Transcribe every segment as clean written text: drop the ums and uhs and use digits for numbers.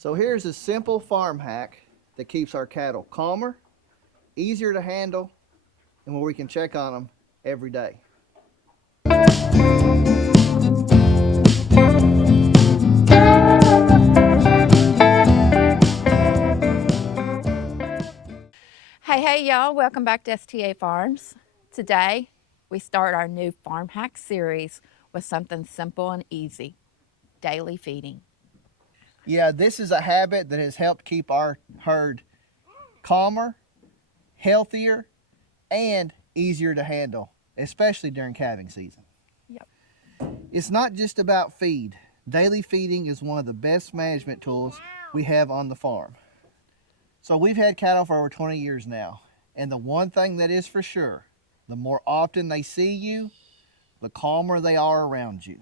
So here's a simple farm hack that keeps our cattle calmer, easier to handle, and where we can check on them every day. Hey, y'all, welcome back to STA Farms. Today, we start our new Farm Hack series with something simple and easy daily feeding. Yeah, this is a habit that has helped keep our herd calmer, healthier, and easier to handle, especially during calving season. Yep. It's not just about feed. Daily feeding is one of the best management tools we have on the farm. So we've had cattle for over 20 years now, and the one thing that is for sure, the more often they see you, the calmer they are around you.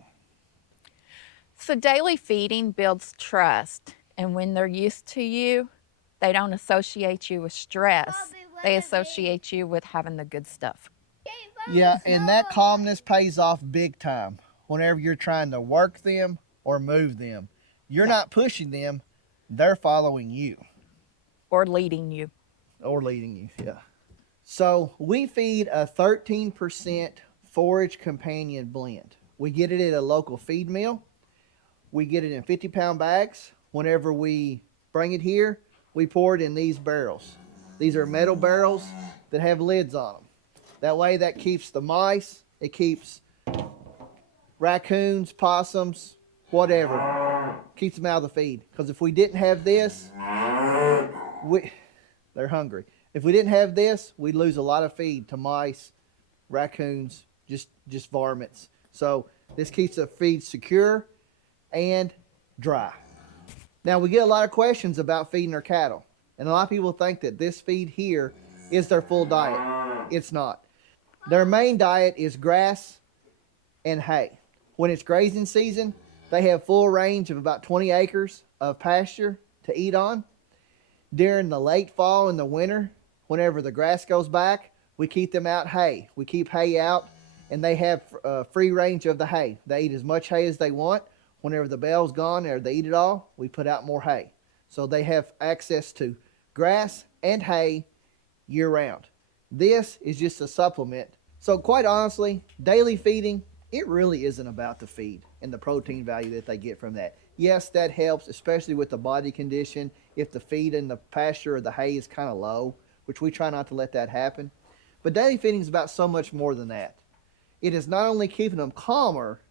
So, daily feeding builds trust, and when they're used to you, they don't associate you with stress, they associate you with having the good stuff. Yeah, and that calmness pays off big time whenever you're trying to work them or move them. You're Yeah. not pushing them, they're following you Or leading you. or leading you. Yeah. So we feed a 13% forage companion blend. We get it at a local feed mill. We get it in 50-pound bags. Whenever we bring it here, we pour it in these barrels. These are metal barrels that have lids on them. That way, that keeps the mice, it keeps raccoons, possums, whatever, keeps them out of the feed. Because if we didn't have this, they're hungry. If we didn't have this, we'd lose a lot of feed to mice, raccoons, just varmints. So this keeps the feed secure and dry. Now we get a lot of questions about feeding our cattle, and a lot of people think that this feed here is their full diet. It's not. Their main diet is grass and hay. When it's grazing season, they have full range of about 20 acres of pasture to eat on. During the late fall and the winter, whenever the grass goes back, we keep them out hay. We keep hay out, and they have free range of the hay. They eat as much hay as they want. Whenever the bale's gone or they eat it all, we put out more hay. So they have access to grass and hay year round. This is just a supplement. So quite honestly, daily feeding, it really isn't about the feed and the protein value that they get from that. Yes, that helps, especially with the body condition. If the feed in the pasture or the hay is kind of low, which we try not to let that happen. But daily feeding is about so much more than that. It is not only keeping them calmer,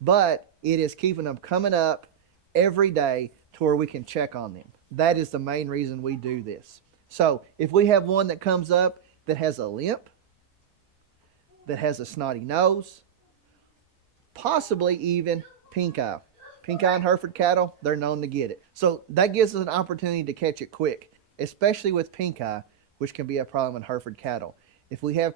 but it is keeping them coming up every day to where we can check on them. That is the main reason we do this. So if we have one that comes up that has a limp, that has a snotty nose, possibly even pink eye. Pink eye and Hereford cattle, they're known to get it. So that gives us an opportunity to catch it quick, especially with pink eye, which can be a problem in Hereford cattle. If we have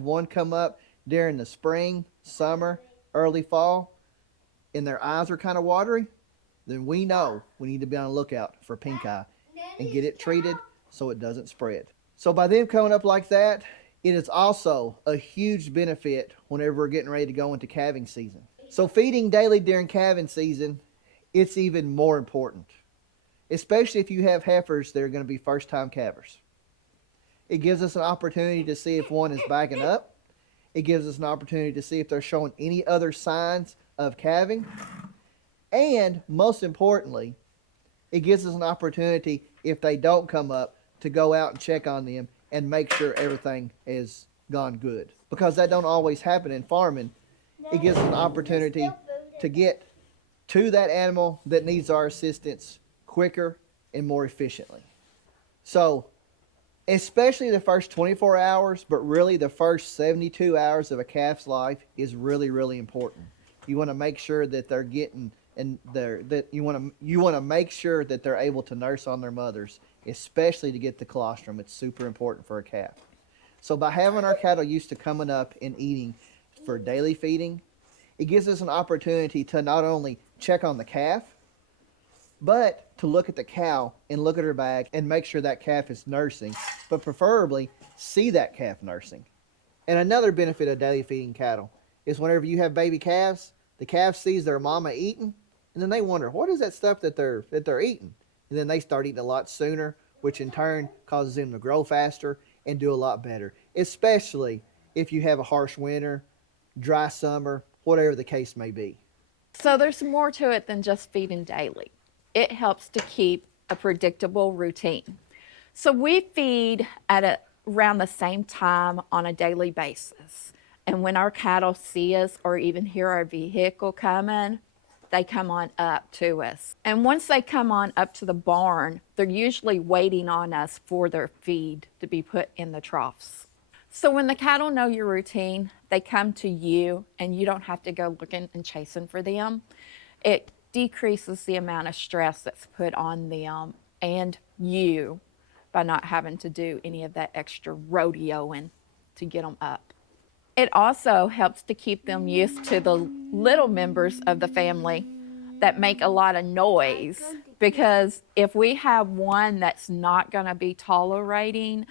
one come up during the spring, summer, early fall, and their eyes are kind of watery, then we know we need to be on the lookout for pink eye and get it treated so it doesn't spread. So by them coming up like that, it is also a huge benefit whenever we're getting ready to go into calving season. So feeding daily during calving season, it's even more important, especially if you have heifers that are going to be first-time calvers. It gives us an opportunity to see if one is backing up. It gives us an opportunity to see if they're showing any other signs of calving. And most importantly, it gives us an opportunity, if they don't come up, to go out and check on them and make sure everything is gone good. Because that don't always happen in farming. It gives us an opportunity to get to that animal that needs our assistance quicker and more efficiently. So, especially the first 24 hours, but really the first 72 hours of a calf's life is really, really important. You want to make sure that they're getting and you want to make sure that they're able to nurse on their mothers, especially to get the colostrum. It's super important for a calf. So by having our cattle used to coming up and eating for daily feeding, it gives us an opportunity to not only check on the calf, but to look at the cow and look at her bag and make sure that calf is nursing, but preferably see that calf nursing. And another benefit of daily feeding cattle is whenever you have baby calves, the calf sees their mama eating and and then they wonder what is that stuff that they're eating, and then they start eating a lot sooner, which in turn causes them to grow faster and do a lot better, especially if you have a harsh winter, dry summer, whatever the case may be. So there's more to it than just feeding daily. It helps to keep a predictable routine. So we feed at around the same time on a daily basis. And when our cattle see us or even hear our vehicle coming, they come on up to us. And once they come on up to the barn, they're usually waiting on us for their feed to be put in the troughs. So when the cattle know your routine, they come to you and you don't have to go looking and chasing for them. It decreases the amount of stress that's put on them and you by not having to do any of that extra rodeoing to get them up. It also helps to keep them used to the little members of the family that make a lot of noise, because if we have one that's not going to be tolerating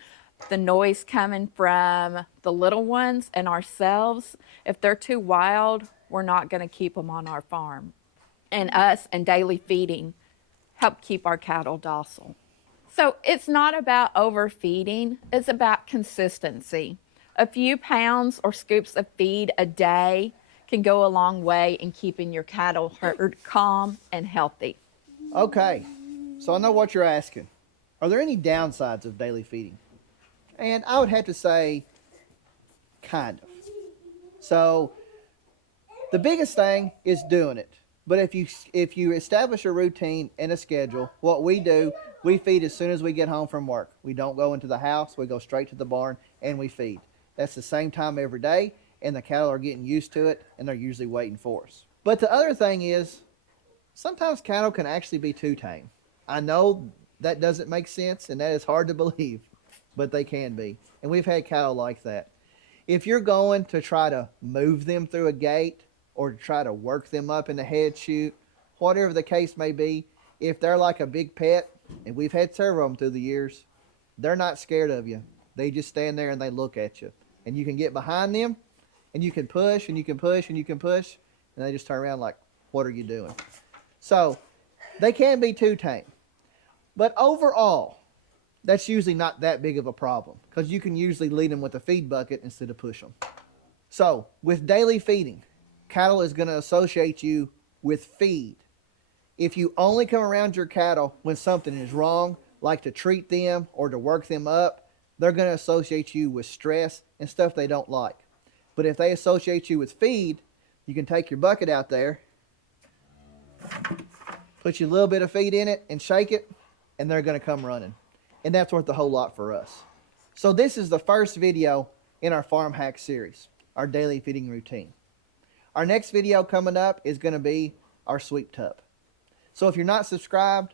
the noise coming from the little ones and ourselves, if they're too wild, we're not going to keep them on our farm. And us and daily feeding help keep our cattle docile. So it's not about overfeeding, it's about consistency. A few pounds or scoops of feed a day can go a long way in keeping your cattle herd calm and healthy. Okay, so I know what you're asking. Are there any downsides of daily feeding? And I would have to say, kind of. So the biggest thing is doing it. But if you establish a routine and a schedule, what we do, we feed as soon as we get home from work. We don't go into the house. We go straight to the barn and we feed. That's the same time every day, and the cattle are getting used to it, and they're usually waiting for us. But the other thing is, sometimes cattle can actually be too tame. I know that doesn't make sense, and that is hard to believe, but they can be. And we've had cattle like that. If you're going to try to move them through a gate or to try to work them up in the head chute, whatever the case may be, if they're like a big pet, and we've had several of them through the years, they're not scared of you. They just stand there and they look at you. And you can get behind them, and you can push, and you can push, and you can push, and they just turn around like, what are you doing? So they can be too tame. But overall, that's usually not that big of a problem, because you can usually lead them with a feed bucket instead of push them. So with daily feeding, cattle is going to associate you with feed. If you only come around your cattle when something is wrong, like to treat them or to work them up, they're going to associate you with stress and stuff they don't like. But if they associate you with feed, you can take your bucket out there, put you a little bit of feed in it and shake it, and they're going to come running. And that's worth a whole lot for us. So this is the first video in our Farm Hack series, our daily feeding routine. Our next video coming up is going to be our sweep tub. So if you're not subscribed,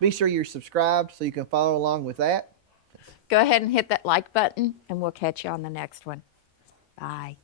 be sure you're subscribed so you can follow along with that. Go ahead and hit that like button, and we'll catch you on the next one. Bye.